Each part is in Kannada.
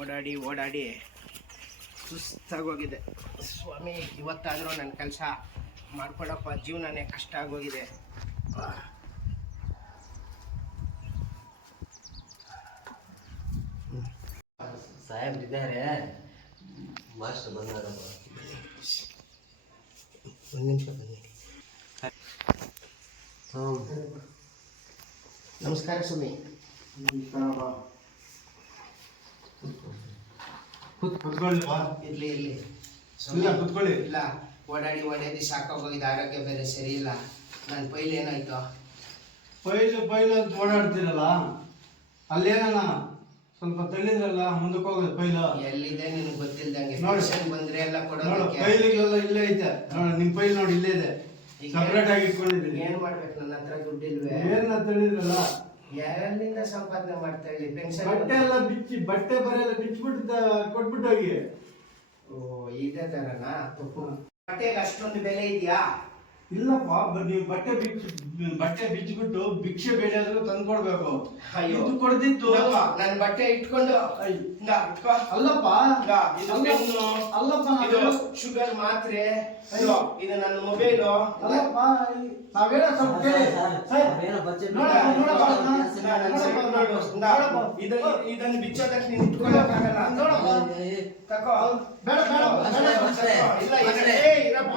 ಓಡಾಡಿ ಓಡಾಡಿ ಸುಸ್ತಾಗೋಗಿದೆ ಸ್ವಾಮಿ ಇವತ್ತಾದ್ರೂ ನನ್ನ ಕೆಲಸ ಮಾಡ್ಕೊಡಪ್ಪ ಜೀವನ ಕಷ್ಟ ಆಗೋಗಿದೆ ಸಾಹೇಬ್ರಿದ್ದಾರೆ ನಮಸ್ಕಾರ ಸ್ವಾಮಿ ಕೂತ್ ಕುತ್ಕೊಳ್ಳಿ ಬಾ ಇರಲಿ ಇರಲಿ ಸುಮ್ಮನೆ ಕುತ್ಕೊಳ್ಳಿ ಇಲ್ಲ ಓಡಾಡಿ ಓಡಾಡಿ ಸಾಕಾಗೊ ಈಗ ಬೇರೆ ಸರಿಯಿಲ್ಲ ನಾನು ಪೈಲು ಏನಾಯಿತು ಪೈಲು ಪೈಲು ಅದು ಓಡಾಡ್ತಿರಲ್ಲ ಅಲ್ಲೇನ ಸ್ವಲ್ಪ ತಂಡಿದ್ರಲ್ಲ ಮುಂದಕ್ಕೆ ಹೋಗೋದು ಪೈಲು ಎಲ್ಲಿದೆ ನಿನ್ಗೆ ಗೊತ್ತಿಲ್ಲದಂಗೆ ನೋಡಿ ಸರಿ ಬಂದರೆ ಎಲ್ಲ ಕೊಡು ನೋಡು ಕೇಳಿ ಎಲ್ಲ ಇಲ್ಲೇ ಐತೆ ನೋಡಿ ನಿಮ್ಮ ಪೈಲು ನೋಡಿ ಇಲ್ಲೇ ಇದೆ ಈಗ ಆಗಿ ಇಟ್ಕೊಂಡಿದ್ದೀನಿ ನಿಮಗೆ ಏನು ಮಾಡ್ಬೇಕು ನನ್ನ ಹತ್ರ ದುಡ್ಡಿಲ್ಲ ತಳಿರಲ್ಲ ಯಾರಲ್ಲಿಂದ ಸಂಪಾದನೆ ಮಾಡ್ತಾ ಇದ್ದೀವಿ ಎಲ್ಲ ಬಿಚ್ಚಿ ಬಟ್ಟೆ ಬರೆಯೆಲ್ಲ ಬಿಚ್ಚಬಿಟ್ಟು ಕೊಟ್ಬಿಟ್ಟು ಹೋಗಿ ಓ ಇದೇ ತರನಾ ತುಪ್ಪು ಬಟ್ಟೆಗೆ ಅಷ್ಟೊಂದು ಬೆಲೆ ಇದೆಯಾ ಇಲ್ಲಪ್ಪ ನೀವು ಬಟ್ಟೆ ಬಿಚ್ಚ ಬಟ್ಟೆ ಬಿಚ್ಚ್ಬಿಟ್ಟು ಭಿಕ್ಷೆ ಬೇಡಾದ್ರೂ ಕೊಡ್ಬೇಕು ಅಯ್ಯೋ ಕೊಡ್ದಿತ್ತು ಅಲ್ವಾ ಬಟ್ಟೆ ಇಟ್ಕೊಂಡು ಅಲ್ಲಪ್ಪ ಅಲ್ಲಪ್ಪ ಶುಗರ್ ಮಾತ್ರೆ ಅಯ್ಯೋ ಇದು ನನ್ನ ಮೊಬೈಲು ಅಲ್ಲಪ್ಪ ನಾವು ಬೇಡ ನೋಡೋಣ ಇದನ್ನು ಬಿಚ್ಚೋದಕ್ಕೆ ತಕ್ಷಣ ಇಟ್ಕೊಳ್ಳೋಕೆ ಆಗೋಲ್ಲ ತಕೋ ಬೇಡ ಇಲ್ಲ ಇಲ್ಲಪ್ಪ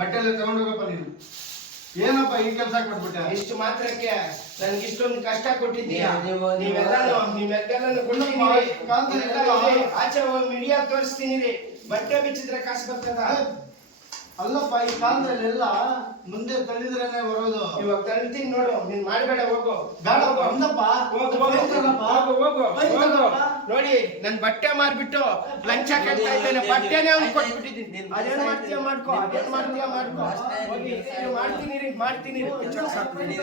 ಬಟ್ಟೆಲ್ಲ ತಗೊಂಡೋಗಪ್ಪ ನೀನು ಏನಪ್ಪಾ ಈ ಕೆಲ್ಸ ಕೊಡ್ಬಿಟ್ಟು ಇಷ್ಟು ಮಾತ್ರಕ್ಕೆ ನನ್ಗೆ ಇಷ್ಟೊಂದು ಕಷ್ಟ ಕೊಟ್ಟಿದ್ದೀಯ ಆಚೆ ತೋರಿಸ್ತೀನಿ ಬಟ್ಟೆ ಬಿಚ್ಚಿದ್ರೆ ಕಾಸು ಬರ್ತದ ಅಲ್ಲಪ್ಪ ಈ ಎಲ್ಲ ಮುಂದೆ ತಳ್ಳಿದ್ರೇನೆ ಬರೋದು ಇವಾಗ ತರ್ತೀನಿ ನೋಡು ನೀನ್ ಹೋಗು ಹೋಗುಪ್ಪ ನೋಡಿ ನನ್ ಬಟ್ಟೆ ಮಾರ್ಬಿಟ್ಟು ಲಂಚ ಅದೇನ್ ಮಾಡ್ತೀಯ ಮಾಡ್ಕೋ ಅದೇನ್ ಮಾಡ್ತೀಯ ಮಾಡ್ಕೋ ಮಾಡ್ತೀನಿ ಮಾಡ್ತೀನಿ